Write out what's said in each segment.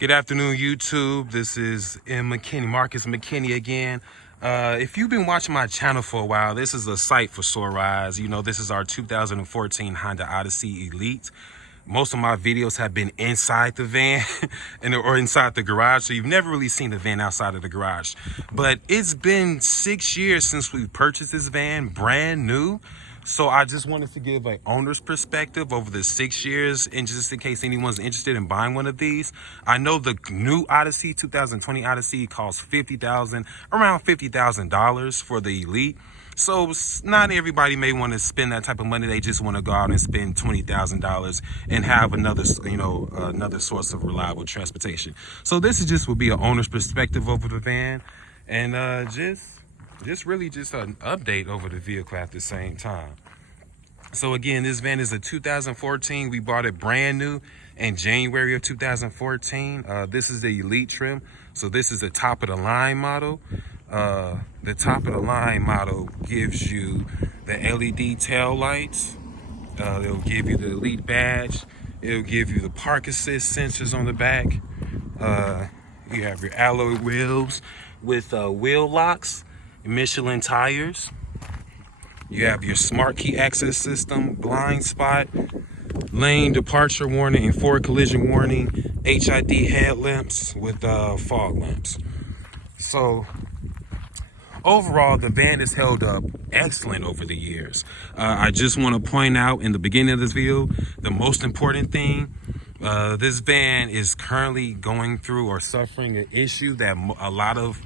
Good afternoon, YouTube. This is Marcus McKinney again. If you've been watching my channel for a while, this is a sight for sore eyes. You know, this is our 2014 Honda Odyssey Elite. Most of my videos have been inside the van or inside the garage, so you've never really seen the van outside of the garage. But it's been 6 years since we purchased this van, brand new. So I just wanted to give an owner's perspective over the 6 years, and just in case anyone's interested in buying one of these. I know the new Odyssey, 2020 Odyssey, costs around $50,000 for the Elite. So not everybody may want to spend that type of money. They just want to go out and spend $20,000 and have another source of reliable transportation. So this is just would be an owner's perspective over the van, and just really just an update over the vehicle at the same time. So again, this van is a 2014. We bought it brand new in January of 2014. This is the Elite trim. So this is the top of the line model. The top of the line model gives you the LED tail lights. It'll give you the Elite badge. It'll give you the park assist sensors on the back. You have your alloy wheels with wheel locks, Michelin tires. You have your smart key access system, blind spot, lane departure warning and forward collision warning, HID headlamps with fog lamps. So overall, the van has held up excellent over the years. I just want to point out in the beginning of this video, the most important thing, this van is currently going through or suffering an issue that a lot of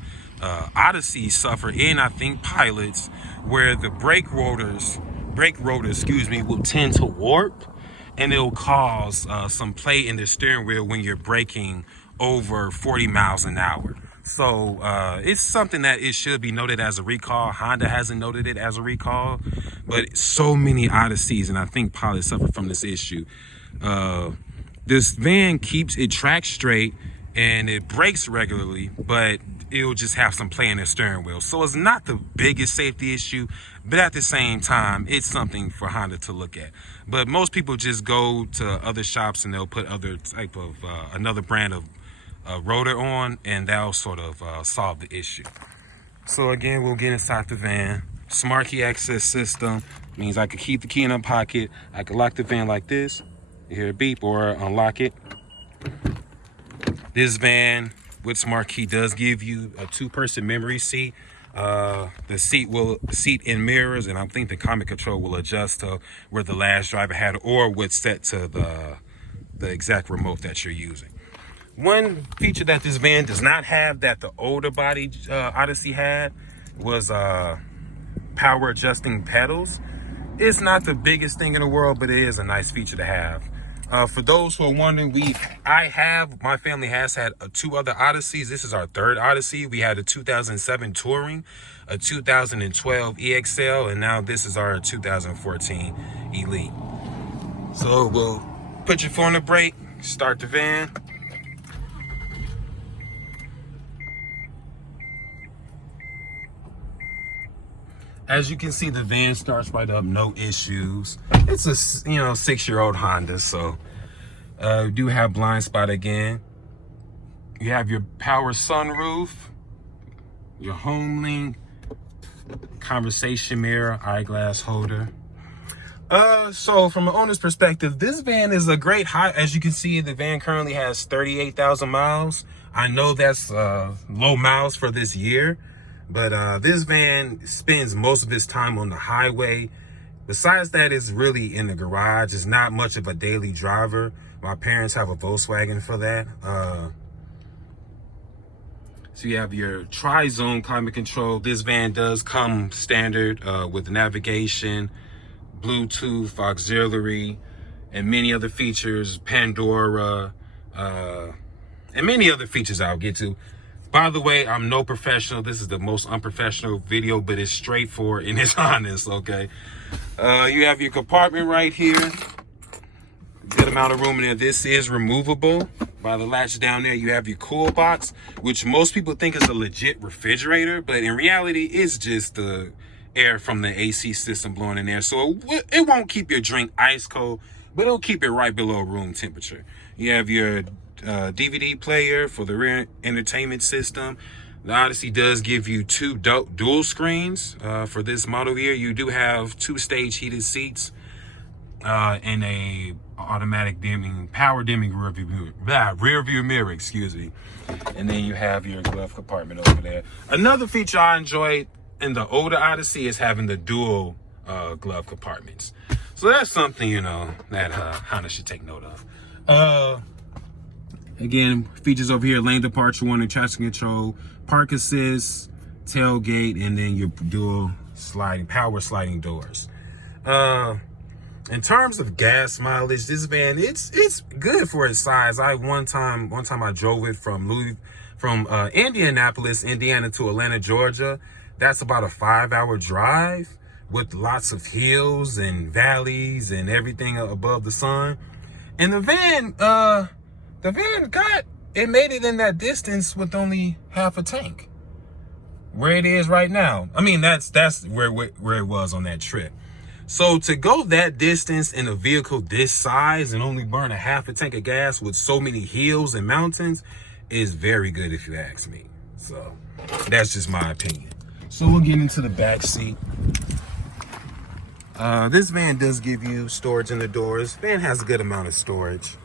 Odysseys suffer, and I think pilots, where the brake rotors, will tend to warp, and it'll cause some play in the steering wheel when you're braking over 40 miles an hour. So it's something that it should be noted as a recall. Honda hasn't noted it as a recall, but so many Odysseys, and I think pilots suffer from this issue. This van tracks straight and it brakes regularly, but it'll just have some play in the steering wheel. So it's not the biggest safety issue, but at the same time, it's something for Honda to look at. But most people just go to other shops and they'll put other type of another brand of rotor on, and that'll sort of solve the issue. So again, we'll get inside the van. Smart key access system means I could keep the key in a pocket. I could lock the van like this. You hear a beep, or unlock it. This van with smart key does give you a 2-person memory seat. The seat in mirrors, and I think the climate control will adjust to where the last driver had, or what's set to the exact remote that you're using. One feature that this van does not have that the older body Odyssey had was power adjusting pedals. It's not the biggest thing in the world, but it is a nice feature to have. For those who are wondering, my family has had 2 other Odysseys. This is our 3rd Odyssey. We had a 2007 Touring, a 2012 EXL, and now this is our 2014 Elite. So we'll put your foot on the brake, start the van. As you can see, the van starts right up, no issues. It's a 6-year-old Honda, so we do have blind spot again. You have your power sunroof, your home link, conversation mirror, eyeglass holder. So from an owner's perspective, this van is a great high. As you can see, the van currently has 38,000 miles. I know that's low miles for this year. But this van spends most of its time on the highway. Besides that, it's really in the garage. It's not much of a daily driver. My parents have a Volkswagen for that. So you have your tri-zone climate control. This van does come standard with navigation, Bluetooth, auxiliary, and many other features, Pandora, and many other features I'll get to. By the way, I'm no professional. This is the most unprofessional video, but it's straightforward and it's honest, okay? You have your compartment right here. Good amount of room in there. This is removable. By the latch down there, you have your cool box, which most people think is a legit refrigerator, but in reality, it's just the air from the AC system blowing in there. So it won't keep your drink ice cold, but it'll keep it right below room temperature. You have your DVD player for the rear entertainment system. The Odyssey does give you two dual screens. For this model here, you do have 2-stage heated seats and a automatic power dimming rear view mirror, excuse me. And then you have your glove compartment over there. Another feature I enjoyed in the older Odyssey is having the dual glove compartments. So that's something, you know, that Honda should take note of. Again, features over here: lane departure warning, traction control, park assist, tailgate, and then your dual power sliding doors. In terms of gas mileage, this van, it's good for its size. One time I drove it from Indianapolis, Indiana to Atlanta, Georgia. That's about a 5-hour drive with lots of hills and valleys and everything above the sun. And the van made it in that distance with only half a tank. Where it is right now. I mean, that's where it was on that trip. So to go that distance in a vehicle this size and only burn a half a tank of gas with so many hills and mountains is very good, if you ask me. So that's just my opinion. So we'll get into the back seat. This van does give you storage in the doors. Van has a good amount of storage.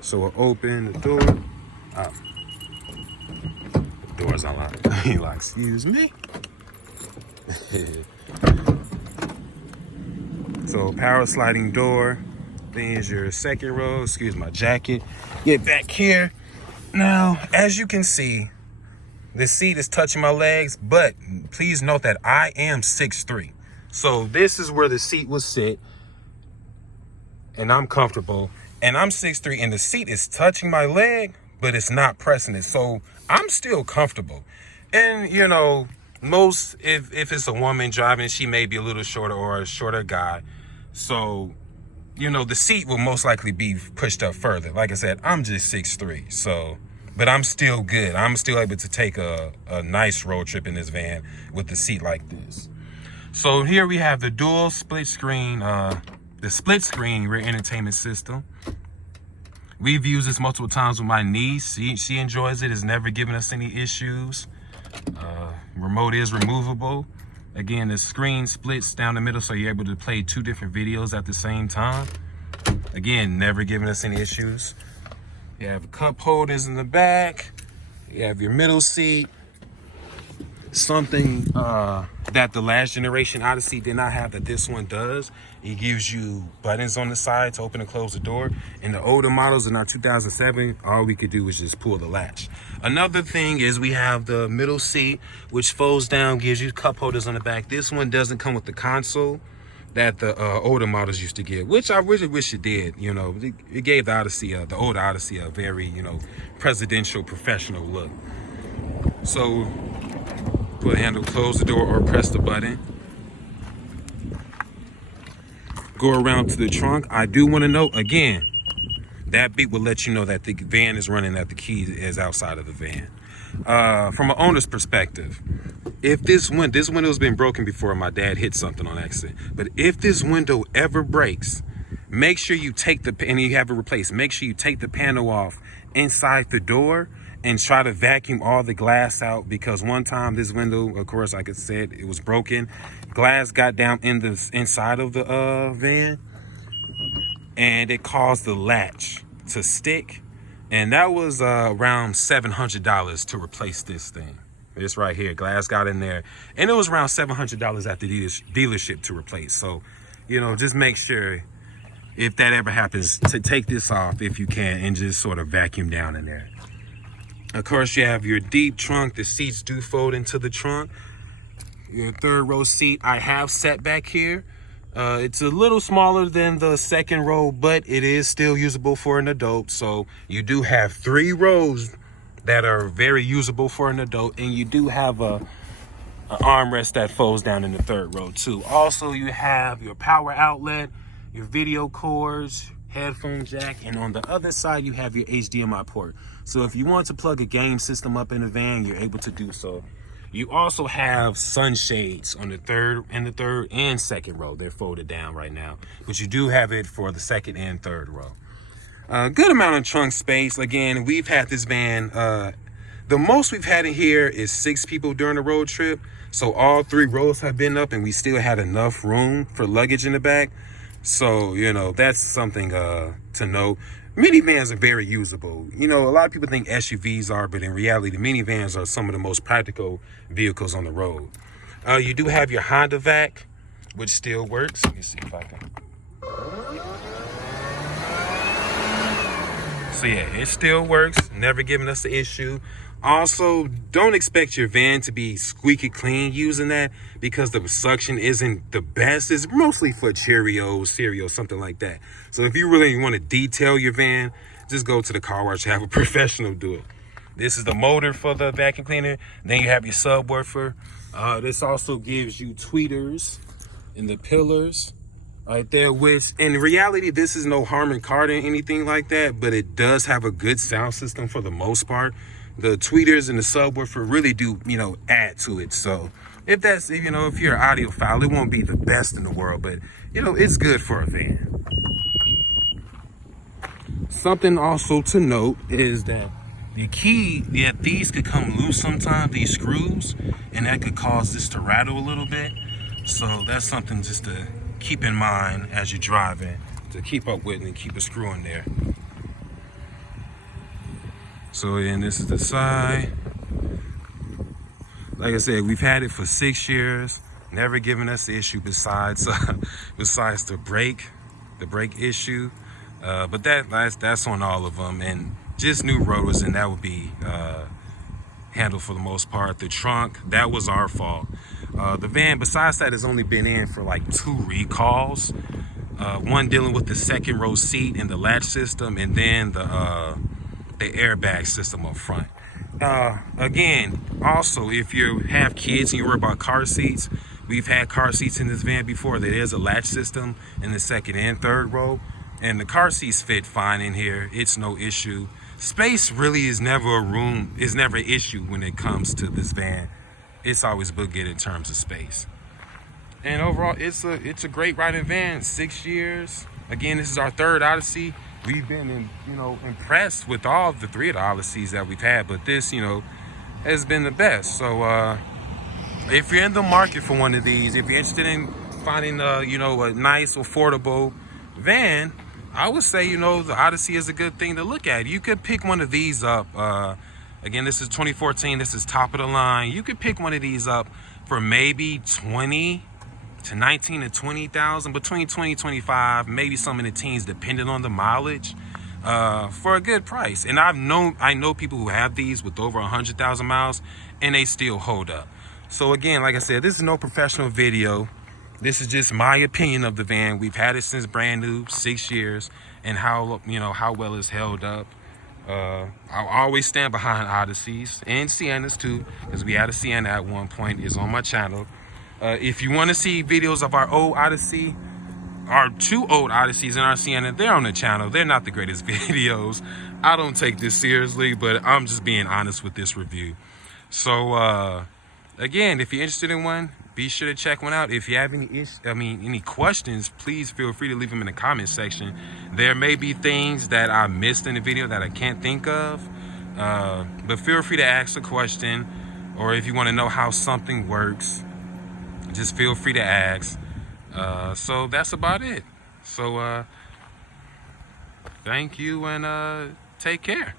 So we'll open the door. The door's unlocked. Like, excuse me. So power sliding door. Then is your second row. Excuse my jacket. Get back here. Now, as you can see, the seat is touching my legs, but please note that I am 6'3". So this is where the seat will sit, and I'm comfortable. And I'm 6'3", and the seat is touching my leg, but it's not pressing it. So I'm still comfortable. And, you know, if it's a woman driving, she may be a little shorter or a shorter guy. So, you know, the seat will most likely be pushed up further. Like I said, I'm just 6'3", so, but I'm still good. I'm still able to take a nice road trip in this van with the seat like this. So here we have the dual split screen, the split screen rear entertainment system. We've used this multiple times with my niece. She enjoys it. It's never given us any issues. Remote is removable. Again, the screen splits down the middle, so you're able to play 2 different videos at the same time. Again, never giving us any issues. You have cup holders in the back. You have your middle seat. Something that the last generation Odyssey did not have that this one does. It gives you buttons on the side to open and close the door. In the older models in our 2007, all we could do was just pull the latch. Another thing is we have the middle seat, which folds down, gives you cup holders on the back. This one doesn't come with the console that the older models used to get, which I really wish it did. You know, it gave the Odyssey, the older Odyssey, a very, you know, presidential, professional look. So, pull the handle, close the door, or press the button. Go around to the trunk. I do want to note, again, that beep will let you know that the van is running, that the key is outside of the van. From an owner's perspective, if this window's been broken before, my dad hit something on accident, but if this window ever breaks, make sure you take and you have it replaced, make sure you take the panel off inside the door and try to vacuum all the glass out, because one time this window, of course, like I said, it was broken. Glass got down in the inside of the van, and it caused the latch to stick. And that was around $700 to replace this thing. This right here, glass got in there, and it was around $700 at the dealership to replace. So, you know, just make sure, if that ever happens, to take this off if you can and just sort of vacuum down in there. Of course, you have your deep trunk. The seats do fold into the trunk. Your third row seat I have set back here. It's a little smaller than the second row, but it is still usable for an adult. So you do have 3 rows that are very usable for an adult, and you do have an armrest that folds down in the third row too. Also, you have your power outlet, your video cords, headphone jack, and on the other side you have your HDMI port. So if you want to plug a game system up in the van, you're able to do so. You also have sunshades on the third and second row. They're folded down right now, but you do have it for the second and third row. Good amount of trunk space. Again, we've had this van, the most we've had in here is 6 people during the road trip. So all 3 rows have been up and we still had enough room for luggage in the back. So, that's something to note. Minivans are very usable. A lot of people think SUVs are, but in reality, minivans are some of the most practical vehicles on the road. You do have your Honda vac, which still works. Let me see if I can. So yeah, it still works, never giving us the issue. Also, don't expect your van to be squeaky clean using that, because the suction isn't the best. It's mostly for Cheerios, cereal, something like that. So if you really want to detail your van, just go to the car wash and have a professional do it. This is the motor for the vacuum cleaner. Then you have your subwoofer. This also gives you tweeters in the pillars right there, which in reality, this is no Harman Kardon or anything like that, but it does have a good sound system for the most part. The tweeters and the subwoofer really do, add to it. So if you're an audiophile, it won't be the best in the world, but it's good for a van. Something also to note is that these could come loose sometimes, these screws, and that could cause this to rattle a little bit. So that's something just to keep in mind as you're driving, to keep up with and keep a screw in there. So then this is the side. Like I said, we've had it for 6 years, never given us the issue besides the brake issue. But that's on all of them, and just new rotors, and that would be handled for the most part. The trunk, that was our fault. The van, besides that, has only been in for like 2 recalls. One dealing with the second row seat and the latch system, and then the airbag system up front. Again, also, if you have kids and you worry about car seats, we've had car seats in this van before. There is a latch system in the second and third row, and the car seats fit fine in here. It's no issue. Space really is never an issue when it comes to this van. It's always good in terms of space. And overall, it's a great riding van. 6 years. Again, this is our 3rd Odyssey. We've been impressed with all the 3 of the Odysseys that we've had, but this, has been the best. So if you're in the market for one of these, if you're interested in finding a nice, affordable van, I would say, the Odyssey is a good thing to look at. You could pick one of these up. Again, this is 2014. This is top of the line. You could pick one of these up for maybe 20 to 19 to 20,000, between 20 25, maybe some in the teens, depending on the mileage, for a good price. And I know people who have these with over 100,000 miles, and they still hold up. So again, like I said, this is no professional video. This is just my opinion of the van. We've had it since brand new, 6 years, and how well it's held up. I'll always stand behind Odysseys and Siennas too, because we had a Sienna at one point. Is on my channel. If you want to see videos of our old Odyssey, our 2 old Odysseys and our Sienna, they're on the channel. They're not the greatest videos. I don't take this seriously, but I'm just being honest with this review. So again, if you're interested in one, be sure to check one out. If you have any questions, please feel free to leave them in the comment section. There may be things that I missed in the video that I can't think of, but feel free to ask a question, or if you want to know how something works, just feel free to ask. So that's about it. So thank you, and take care.